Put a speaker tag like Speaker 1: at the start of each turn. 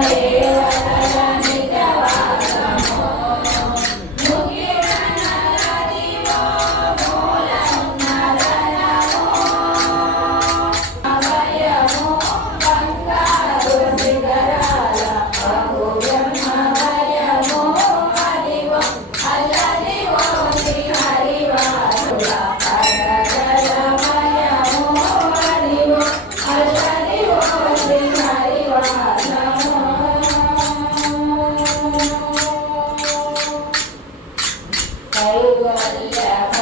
Speaker 1: Sunday. கைவல்ல